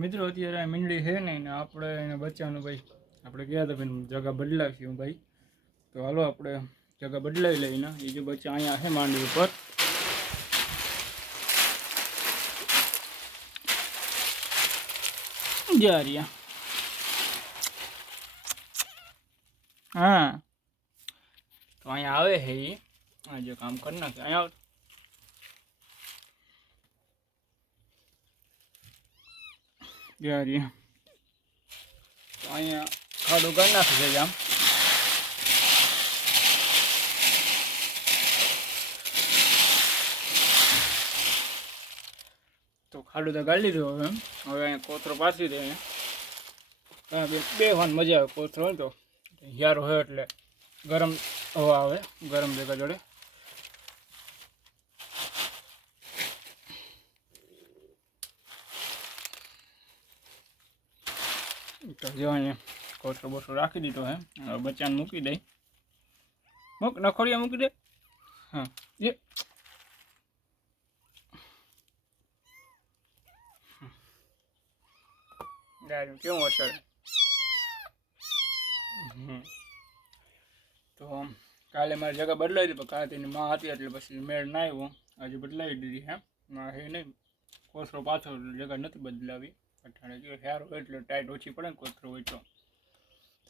મિત્રો અત્યારે મીંડળી છે ને આપણે એને બચ્ચાનું ભાઈ આપણે ગયા હતા ભાઈ જગા બદલાવીશું ભાઈ. તો હાલો આપણે જગા બદલાવી લઈને એ જો બચ્ચા અહીંયા છે માંડવી ઉપર. જા રહ્યા. હા તો અહીંયા આવે છે એ આ જે કામ કરી નાખે અહીંયા જા રહ્યા. તો અહીંયા ખાડો કરી નાખે છે આમ. તો ખાડું તો ગાળી લીધું હવે હવે અહીંયા કોથરો પાછી દે અહીંયા બે વાન મજા આવે કોથરો હોય તો યારો હોય એટલે ગરમ હવા આવે ગરમ ભેગા જોડે. તો જો અહીંયા કોથરો બોથરો રાખી દીધો હે હવે બચ્ચાને મૂકી દઈ મૂક નખોડિયા મૂકી દે. હા એ કેવું અસર. તો કાલે મારી જગ્યા બદલાવી દીધી પણ કાલે તેની માં હતી એટલે પછી મેળ ના આવ્યો. હજુ બદલાવી દીધી હે ના હે નહીં કોથરો પાછો જગ્યા નથી બદલાવી અઠાણે ગયો સારો એટલે ટાઈટ ઓછી પડે ને કોથરો હોય તો.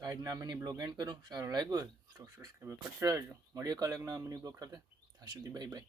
આજના મિની બ્લોગ એન્ડ કરું. સારો લાગ્યો તો સબસ્ક્રાઈબ કરતા રહેજો. મળીએ કાલે એક ના મિની બ્લોગ સાથે. ત્યાં સુધી બાય બાય.